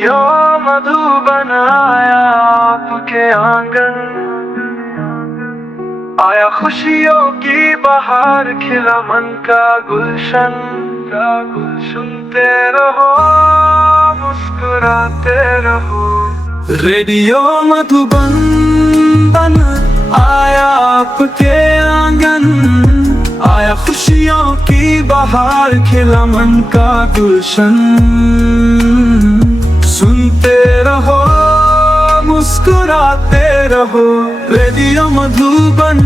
Radio Madhuban आया आपके आंगन, आया खुशियों की बहार, खिला मन का गुलशन। सुनते रहो, मुस्कुराते रहो। रेडियो मधुबन आया आपके आंगन, आया खुशियों की बहार, खिला मन का गुलशन। सुनते रहो, मुस्कुराते रहो। रेडियो मधुबन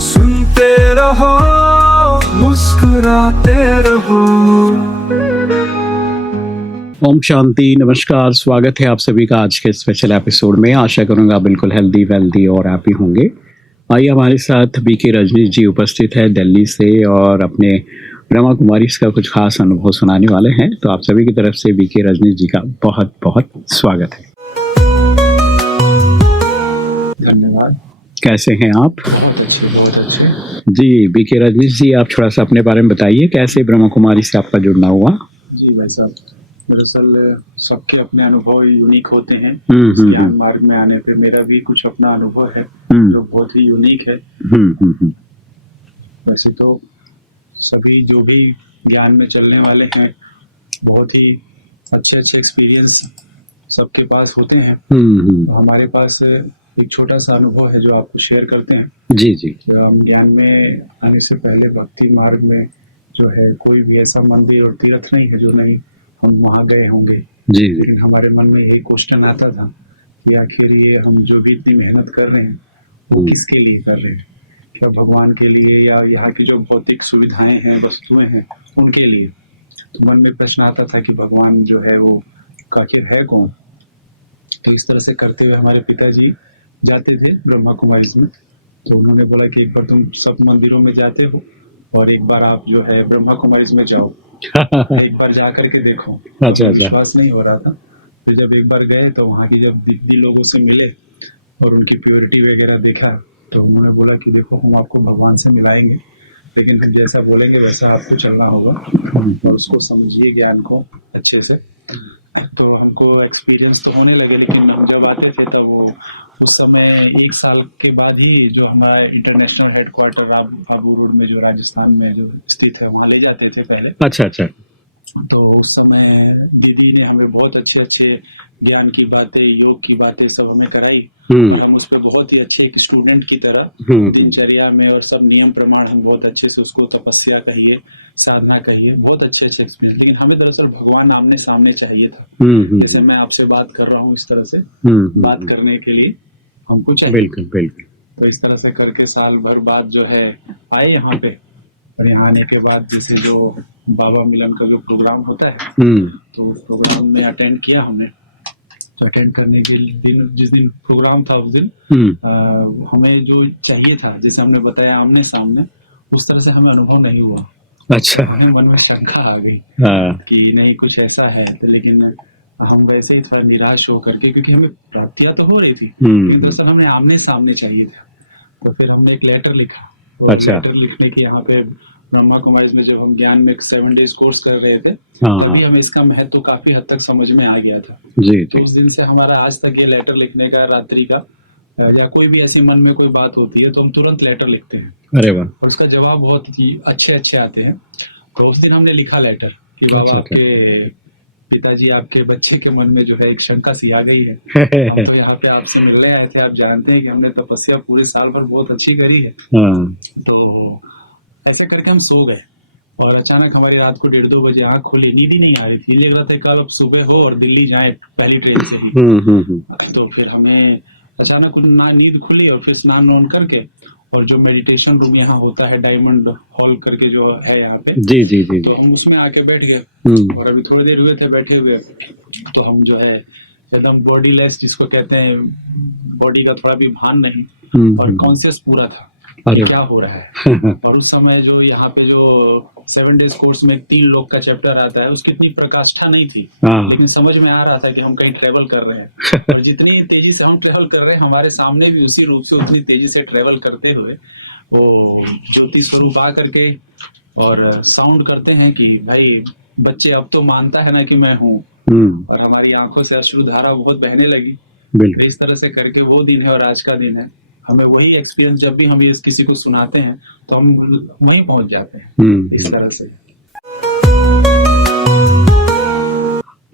सुनते रहो, मुस्कुराते रहो। ओम शांति, नमस्कार। स्वागत है आप सभी का आज के स्पेशल एपिसोड में। आशा करूंगा बिल्कुल हेल्दी वेल्दी और हैप्पी होंगे। आइए, हमारे साथ बीके रजनीश जी उपस्थित है दिल्ली से और अपने ब्रह्मा कुमारी का कुछ खास अनुभव सुनाने वाले हैं। तो आप सभी की तरफ से बीके रजनीश जी का बहुत बहुत स्वागत है। धन्यवाद। कैसे हैं आप? बहुत अच्छे। जी बीके रजनीश जी, आप थोड़ा सा अपने बारे में बताइए, कैसे ब्रह्मा कुमारी से आपका जुड़ना हुआ? जी भाई साहब, दरअसल सबके अपने अनुभव यूनिक होते हैं। ज्ञान मार्ग में आने पे मेरा भी कुछ अपना अनुभव है जो बहुत ही यूनिक है। वैसे तो सभी जो भी ज्ञान में चलने वाले हैं, बहुत ही अच्छे एक्सपीरियंस सबके पास होते हैं। हमारे पास एक छोटा सा अनुभव है जो आपको शेयर करते हैं। जी जी। हम ज्ञान में आने से पहले भक्ति मार्ग में जो है कोई भी ऐसा मंदिर और तीर्थ नहीं है जो नहीं हम वहाँ गए होंगे। जी। लेकिन हमारे मन में यही क्वेश्चन आता था कि आखिर ये हम जो भी इतनी मेहनत कर रहे हैं वो किसके लिए कर रहे हैं? क्या भगवान के लिए या यहाँ की जो भौतिक सुविधाएं हैं, वस्तुएं हैं, उनके लिए? तो मन में प्रश्न आता था कि भगवान जो है वो आखिर है कौन? तो इस तरह से करते हुए हमारे पिताजी जाते थे ब्रह्मा कुमारी में। तो उन्होंने बोला कि एक बार तुम सब मंदिरों में जाते हो और एक बार आप जो है ब्रह्मा कुमारी में जाओ, एक बार जा करके देखो। अच्छा। विश्वास नहीं हो रहा था। फिर जब एक बार गए तो वहाँ की जब दीदी लोगों से मिले और उनकी प्योरिटी वगैरह देखा तो उन्होंने बोला कि देखो, हम आपको भगवान से मिलाएंगे, लेकिन फिर जैसा बोलेंगे वैसा आपको चलना होगा और उसको समझिए ज्ञान को अच्छे से। तो हमको एक्सपीरियंस तो होने लगे, लेकिन हम जब आते थे तब वो उस समय 1 साल के बाद ही जो हमारा इंटरनेशनल हेडक्वार्टर आबू रोड में जो राजस्थान में जो स्थित है वहाँ ले जाते थे पहले। अच्छा। तो उस समय दीदी ने हमें बहुत अच्छे ज्ञान की बातें, योग की बातें सब हमें कराई। हम उस पर बहुत ही अच्छे एक स्टूडेंट की तरह दिनचर्या में और सब नियम प्रमाण हम बहुत अच्छे से, उसको तपस्या कहिए, साधना कहिए, बहुत अच्छे एक्सपीरियंस। लेकिन हमें दरअसल भगवान आमने सामने चाहिए था। जैसे मैं आपसे बात कर रहा हूँ, इस तरह से बात करने के लिए हमको चाहिए। बिल्कुल। तो इस तरह से करके साल भर बाद जो है आए यहाँ पे। और यहाँ आने के बाद जैसे जो बाबा मिलन का जो प्रोग्राम होता है तो उस प्रोग्राम में अटेंड किया हमने। तो अटेंड करने के दिन, जिस दिन प्रोग्राम था उस दिन हमें जो चाहिए था, जैसे हमने बताया आमने सामने, उस तरह से हमें अनुभव नहीं हुआ। अच्छा। हमें मन में शंका आ गई कि नहीं कुछ ऐसा है। तो लेकिन हम वैसे ही थोड़ा निराश होकर के, क्योंकि हमें प्राप्तियां तो हो रही थी लेकिन दरअसल हमें आमने सामने चाहिए था। तो फिर हमने एक लेटर लिखा। अच्छा। लेटर लिखने की यहाँ पे ब्रह्मा कुमारी में जब हम ज्ञान में 7 डेज कोर्स कर रहे थे तभी हमें इसका महत्व काफी हद तक समझ में आ गया था। जी। तो उस दिन से हमारा आज तक ये लेटर लिखने का, रात्रि का या कोई भी ऐसी मन में कोई बात होती है तो हम तुरंत लेटर लिखते हैं। अरे वाह। और उसका जवाब बहुत ही अच्छे आते हैं। तो उस दिन हमने लिखा लेटर कि बाबा आपके पिताजी, आपके बच्चे के मन में जो है एक शंका सी आ गई है। हम तो यहाँ पे आपसे मिलने आए थे। आप जानते हैं कि हमने तपस्या पूरे साल भर बहुत अच्छी करी है। तो ऐसे करके हम सो गए और अचानक हमारी रात को 1:30-2 बजे आँख खुली। नींद ही नहीं आ रही थी। लग रहा था कल अब सुबह हो और दिल्ली जाए पहली ट्रेन से ही। तो फिर हमें अचानक नींद खुली और फिर स्नान करके और जो मेडिटेशन रूम यहाँ होता है, डायमंड हॉल करके जो है यहाँ पे, जी। तो हम उसमें आके बैठ गए और अभी थोड़ी देर हुए थे बैठे हुए। तो हम जो है एकदम बॉडी लेस, जिसको कहते हैं, बॉडी का थोड़ा भी भान नहीं और कॉन्शियस पूरा था क्या हो रहा है। और उस समय जो यहाँ पे जो 7 डेज कोर्स में 3 लोग का चैप्टर आता है, उसकी इतनी प्रकाष्ठा नहीं थी, लेकिन समझ में आ रहा था कि हम कहीं ट्रेवल कर रहे हैं। और जितनी तेजी से हम ट्रेवल कर रहे हैं, हमारे सामने भी उसी रूप से उतनी तेजी से ट्रेवल करते हुए वो ज्योति स्वरूप आ करके और साउंड करते हैं कि भाई बच्चे अब तो मानता है ना कि मैं हूँ, और हमारी आंखों से अश्रुधारा बहुत बहने लगी। बिल्कुल इस तरह से करके वो दिन है और आज का दिन है। हमें वही एक्सपीरियंस जब भी हम ये किसी को सुनाते हैं तो हम वहीं पहुंच जाते हैं इस तरह से।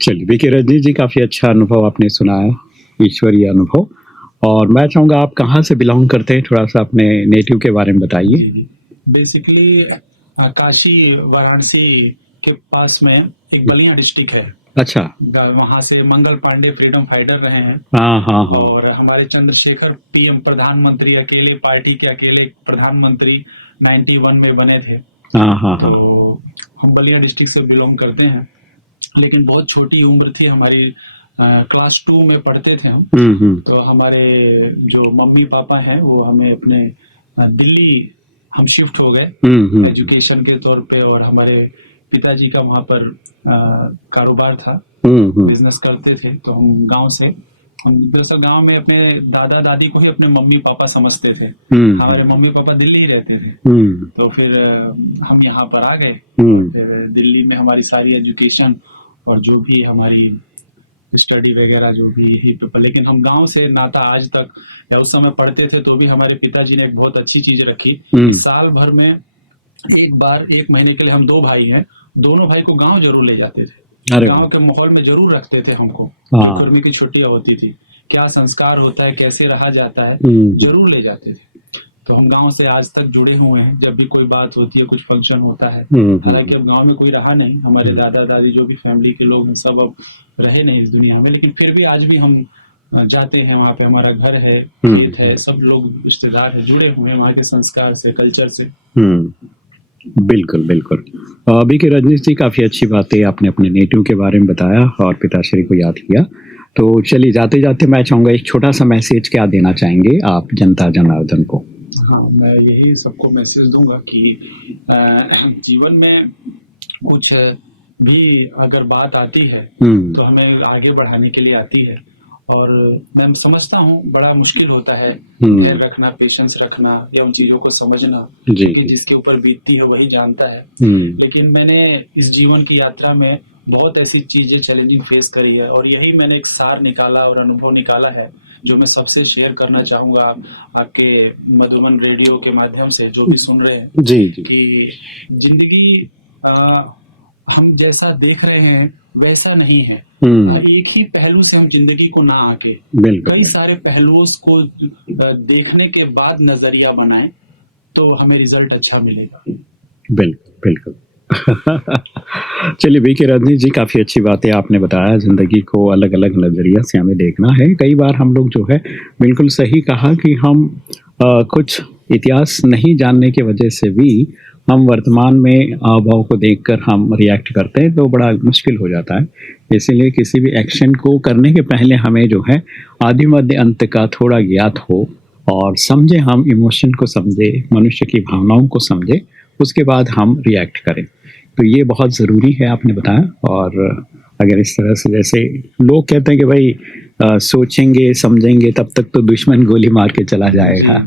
चलिए बीके रजनी जी, काफी अच्छा अनुभव आपने सुनाया, ईश्वरीय अनुभव। और मैं चाहूंगा आप कहाँ से बिलोंग करते हैं, थोड़ा सा अपने नेटिव के बारे में बताइए। बेसिकली काशी वाराणसी के पास में एक बलिया डिस्ट्रिक्ट है। अच्छा, वहां से मंगल पांडे फ्रीडम फाइटर रहे हैं। हाँ हाँ हाँ। और हमारे चंद्रशेखर पीएम प्रधानमंत्री, अकेले पार्टी के अकेले प्रधानमंत्री 91 में बने थे। हाँ हाँ हाँ। तो हम बलिया डिस्ट्रिक्ट से बिलोंग करते हैं, लेकिन बहुत छोटी उम्र थी हमारी। क्लास 2 में पढ़ते थे हम। तो हमारे जो मम्मी पापा हैं वो हमें अपने दिल्ली हम शिफ्ट हो गए एजुकेशन के तौर पे। और हमारे पिताजी का वहाँ पर कारोबार था, बिजनेस करते थे। तो हम गांव से, हम दरअसल गांव में अपने दादा दादी को ही अपने मम्मी पापा समझते थे। हमारे मम्मी पापा दिल्ली ही रहते थे। तो फिर हम यहाँ पर आ गए। फिर दिल्ली में हमारी सारी एजुकेशन और जो भी हमारी स्टडी वगैरह जो भी यही पे। लेकिन हम गांव से नाता आज तक, या उस समय पढ़ते थे तो भी हमारे पिताजी ने एक बहुत अच्छी चीज रखी। साल भर में एक बार, 1 महीने के लिए, हम 2 भाई हैं, दोनों भाई को गांव जरूर ले जाते थे। गांव के माहौल में जरूर रखते थे हमको। गर्मी की छुट्टियां होती थी, क्या संस्कार होता है, कैसे रहा जाता है, जरूर ले जाते थे। तो हम गांव से आज तक जुड़े हुए हैं। जब भी कोई बात होती है, कुछ फंक्शन होता है, हालांकि अब गांव में कोई रहा नहीं, हमारे दादा दादी जो भी फैमिली के लोग हैं सब अब रहे नहीं इस दुनिया में, लेकिन फिर भी आज भी हम जाते हैं वहाँ पे। हमारा घर है, खेत है, सब लोग रिश्तेदार है, जुड़े हुए हैं वहाँ के संस्कार से, कल्चर से। बिल्कुल बिल्कुल। अभी के रजनीश जी, काफी अच्छी बातें आपने अपने नेटिव के बारे में बताया और पिताश्री को याद किया। तो चलिए जाते जाते मैं चाहूंगा एक छोटा सा मैसेज क्या देना चाहेंगे आप जनता जनार्दन को। हाँ, मैं यही सबको मैसेज दूंगा कि जीवन में कुछ भी अगर बात आती है तो हमें आगे बढ़ाने के लिए आती है। और मैं समझता हूँ बड़ा मुश्किल होता है धैर्य रखना, पेशेंस रखना, या उन चीजों को समझना कि जिसके ऊपर बीतती है वही जानता है। लेकिन मैंने इस जीवन की यात्रा में बहुत ऐसी चीजें चैलेंजिंग फेस करी है, और यही मैंने एक सार निकाला और अनुभव निकाला है जो मैं सबसे शेयर करना चाहूंगा आपके मधुबन रेडियो के माध्यम से, जो भी सुन रहे हैं। जी। कि जिंदगी हम जैसा देख रहे हैं वैसा नहीं है। एक ही पहलू से हम जिंदगी को ना आके कई सारे पहलुओं को देखने के बाद नजरिया बनाएं तो हमें रिजल्ट अच्छा मिलेगा। बिल्कुल बिल्कुल। चलिए बीके रजनीश जी, काफी अच्छी बातें आपने बताया। जिंदगी को अलग अलग नजरिया से हमें देखना है। कई बार हम लोग जो है, बिल्कुल सही कहा कि हम कुछ इतिहास नहीं जानने की वजह से भी हम वर्तमान में भाव को देखकर हम रिएक्ट करते हैं, तो बड़ा मुश्किल हो जाता है। इसीलिए किसी भी एक्शन को करने के पहले हमें जो है आदि मध्य अंत का थोड़ा ज्ञात हो और समझे, हम इमोशन को समझे, मनुष्य की भावनाओं को समझे, उसके बाद हम रिएक्ट करें। तो ये बहुत ज़रूरी है, आपने बताया। और अगर इस तरह से, जैसे लोग कहते हैं कि भाई सोचेंगे समझेंगे तब तक तो दुश्मन गोली मार के चला जाएगा,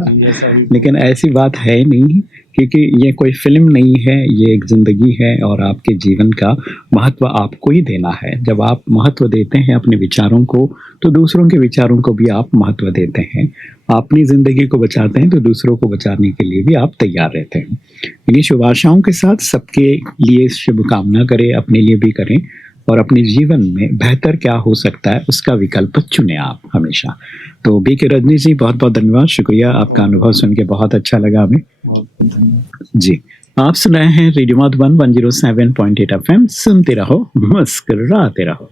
लेकिन ऐसी बात है नहीं, क्योंकि ये कोई फिल्म नहीं है, ये एक ज़िंदगी है और आपके जीवन का महत्व आपको ही देना है। जब आप महत्व देते हैं अपने विचारों को, तो दूसरों के विचारों को भी आप महत्व देते हैं। अपनी ज़िंदगी को बचाते हैं तो दूसरों को बचाने के लिए भी आप तैयार रहते हैं। इन्हीं शुभ आशाओं के साथ सबके लिए शुभकामना करें, अपने लिए भी करें, और अपने जीवन में बेहतर क्या हो सकता है उसका विकल्प चुने आप हमेशा। तो बीके रजनीश जी, बहुत बहुत धन्यवाद, शुक्रिया। आपका अनुभव सुन के बहुत अच्छा लगा हमें। जी, आप सुन रहे हैं रेडियो मधुबन 107.8 FM। सुनते रहो, मुस्कुराते रहो।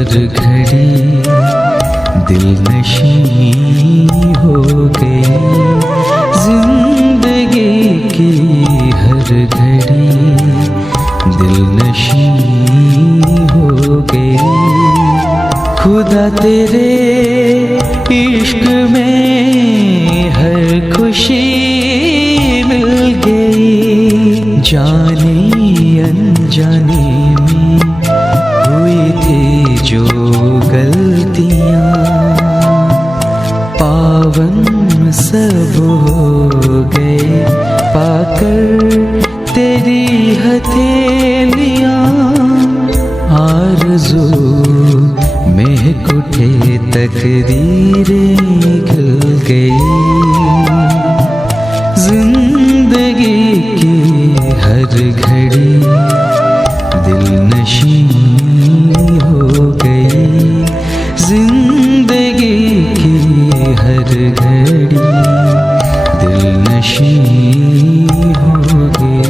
हर घड़ी दिल नशी हो गई। जिंदगी की हर घड़ी दिल नशी हो गई। खुदा तेरे इश्क में हर खुशी मिल गई। जाने अनजाने में हुई थी जो गलतियाँ, पावन सब हो गए पाकर तेरी हथेलियाँ। आरज़ू में कुठे तकदीरें खिल गई। जिंदगी की हर घड़ी दिल नशी हो गई। जिंदगी की हर घड़ी दिल नशी हो गई।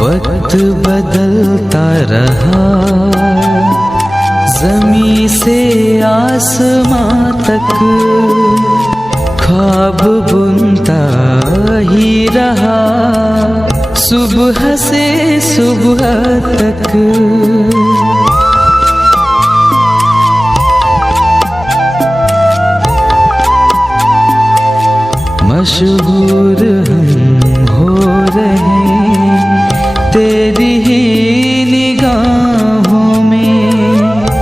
वक्त बदलता रहा ज़मीं से आसमां तक, ख्वाब बुनता ही रहा सुबह से सुबह तक। मशहूर हम हो रहे तेरी ही निगाहों में।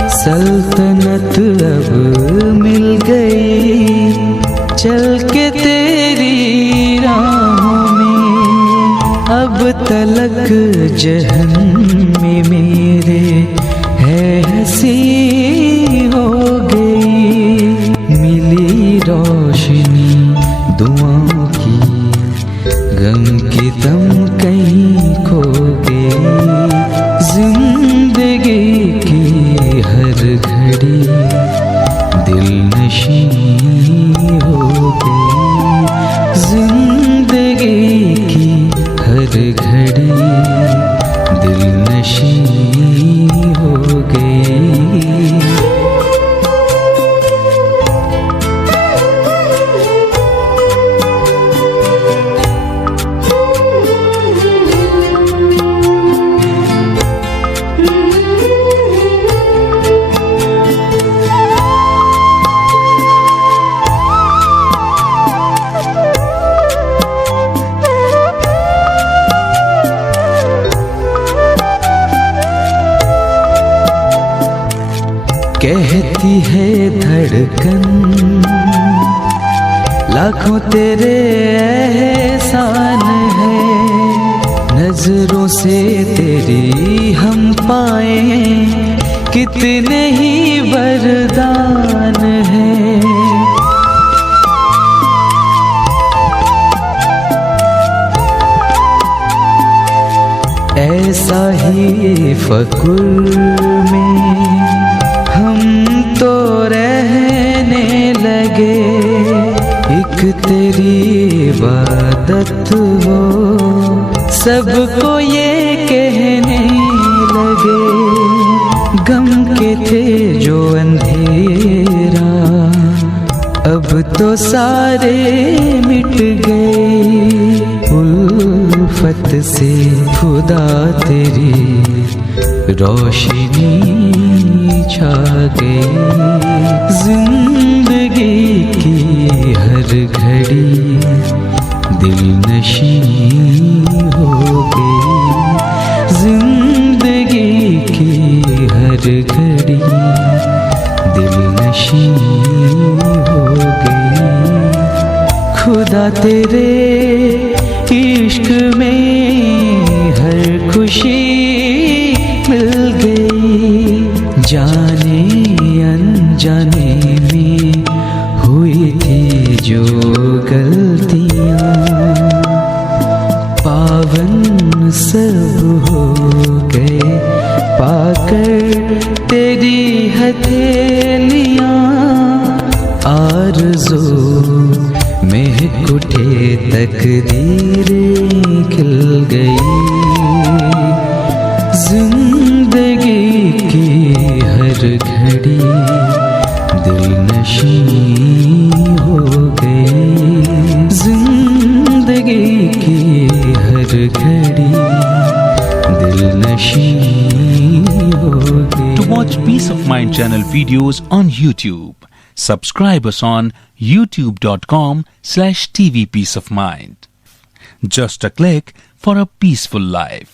सल्तनत अब मिल गई चल के तेरी राहों में। अब तलक जहन में मेरे है हंसी हो गई। मिली रोशनी दुआओं की, गम की दम कहीं खो गई। जिंदगी की हर घड़ी दिल नशी हो गई। जिंदगी की हर घड़ी दिल नशी हो गई। कहती है धड़कन लाखों तेरे एहसान है। नजरों से तेरी हम पाए कितने ही वरदान है। ऐसा ही फकुर में हम तो रहने लगे। एक तेरी इबादत हो सबको ये कहने लगे। गम के थे जो अंधेरा अब तो सारे मिट गए। उल्फत से खुदा तेरी रोशनी छा गई। जिंदगी की हर घड़ी दिल नशी हो गई। जिंदगी की हर घड़ी दिल नशी हो गई। खुदा तेरे इश्क में हर खुशी मिल गई। जाने अनजाने में हुई थी जो गलतियां, पावन सब हो गए पाकर तेरी हथेलियां। आरज़ू में उठे तकदीरें खिल गई, जिंदगी की हर घड़ी दिलनशी हो गई, जिंदगी की हर घड़ी दिलनशी हो गई। To watch Peace of Mind channel videos on YouTube, subscribe us on youtube.com/tvpeaceofmind. Just a click for a peaceful life.